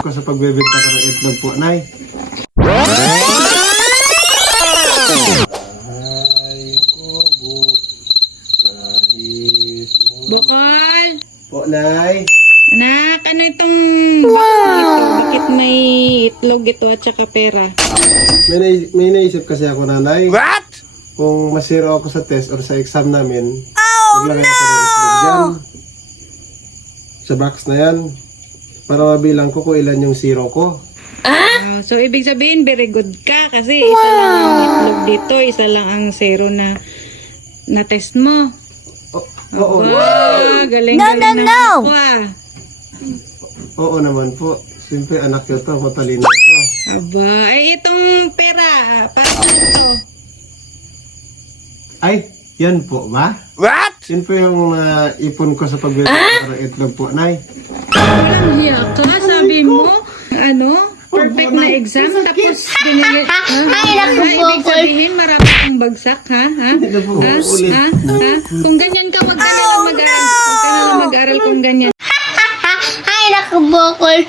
ko sa pagbebenta ko ng itlog po, Nay. Bukol! Po, Nay. Anak, ano itong ito? Bakit may itlog ito at saka pera? May naisip kasi ako, Nanay. What? Kung masiro ako sa test or sa exam namin, maglagay ako ng itlog dyan. Sa box na yan. Para mabilang ko kung ilan yung zero ko. So, ibig sabihin, very good ka kasi isa lang ang itlog dito, isa lang ang zero na test mo. Oo. Wow, galing-galing na ako ah. Oo naman po. Siyempre, anak ko to. Matalino ko. Aba, ay itong pera, paano ito? Ay, yan po ba? What? Yun po yung ipon ko sa pagbibenta ng itlog po, Nay. Walang hiya ka, sabi mo, perfect na exam, tapos binili, ibig sabihin, marami kang bagsak, ha? Kung ganyan ka, wag ka na lang mag-aral kung ganyan. Ay, naku, Bukol.